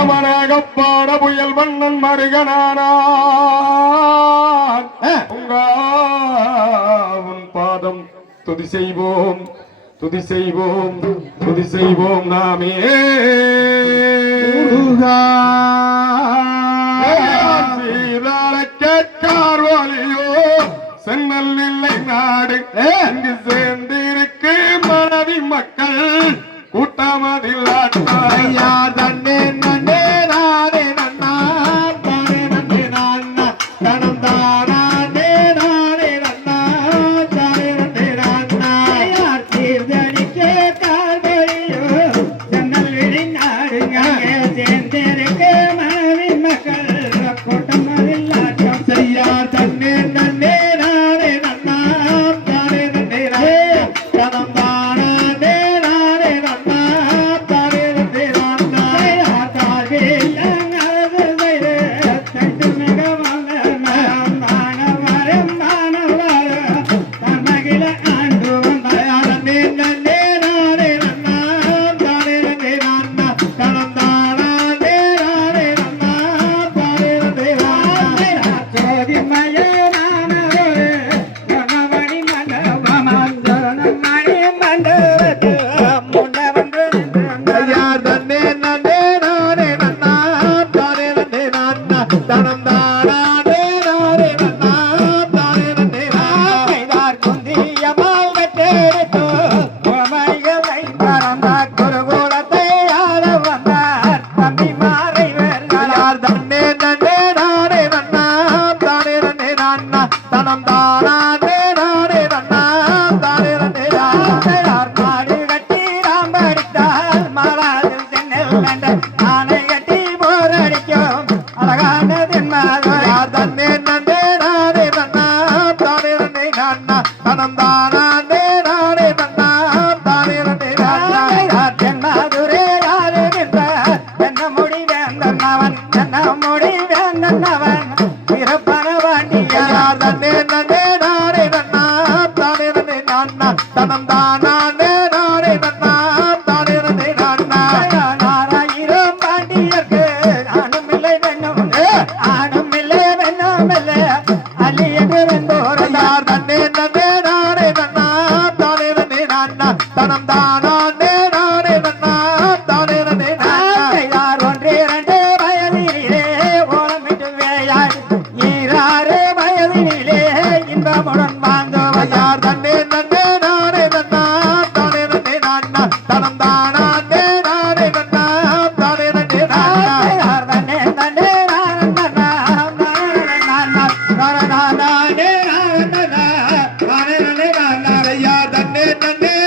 அகமனகப்பாட புயல் மன்னன் மருகனானான் உன் பாதம் துதி செய்வோம் துதி செய்வோம் துதி செய்வோம் நாமே கேட்கார் ஒலியோ சென்னல் இல்லை நாடு அங்கு சேர்ந்திருக்கு மனைவி மக்கள் கூட்டமதில் யார் தன்னே நன்னே நானே நன்னா தானே நன்னே நான்னா தனம் தானே நானே நன்னா தானே நன்னே நான்னா யார் தீர்ந்தடிக்க கால்வழியோ சென்னல் விழி நாடுங்க சேர்ந்திருக்கு மனைவி மக்கள் கூட்டமதில் ஆட்டம் செய்யார் தன்னே நன்னே நானே நன்னா தானே நன்னே தனம் தன்னே